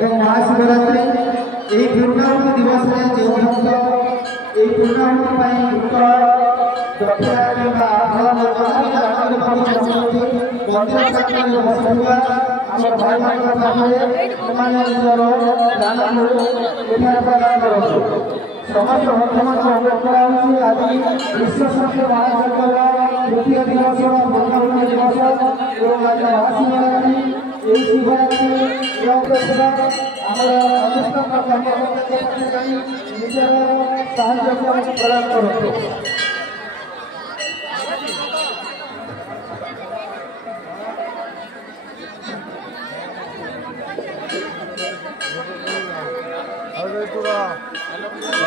एवं महाशिवरात्रि यही पूर्णाहुति दिवस में जो भक्त यही पूर्णाहुति दक्षिणा समस्त भक्तमान आज विश्व स्वास्थ्य महासंघर तृतीय दिवस पूर्णाहुति दिवस एवं आज महाशिवरात्रि यही शिवरात्रि उद्देश्य अनुष्ठान निजर साहाय्य प्रदान करते पूरा